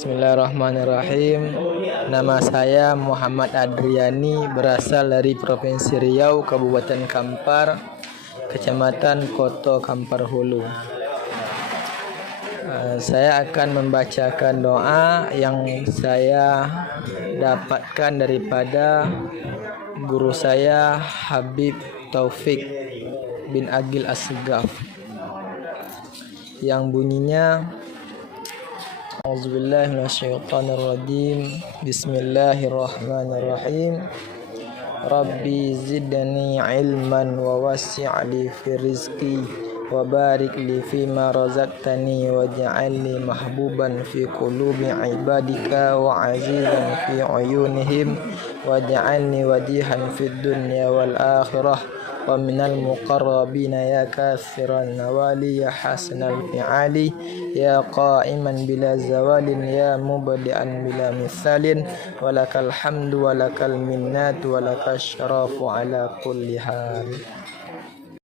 Bismillahirrahmanirrahim. Nama saya Muhammad Adriani, berasal dari Provinsi Riau, Kabupaten Kampar, Kecamatan Koto Kampar Hulu. Saya akan membacakan doa yang saya dapatkan daripada guru saya Habib Taufik bin Agil Asgaf, yang bunyinya: A'udzubillahi minasyaitonirrajim. Bismillahirrahmanirrahim. Rabbi zidni ilman wa wasi'li fi rizqi wa barik li fima razaqtani waj'alni mahbuban fi qulubi ibadika wa azizan fi uyunihim waj'alni wadihan fid dunya wal akhirah wa minal muqarrabina ya kathiran nawali ya hasanal fi'ali ya qa'iman bila zawalin ya mubadi'an bila mithalin walakal hamdu walakal minnatu walakal syarafu ala kulli hal.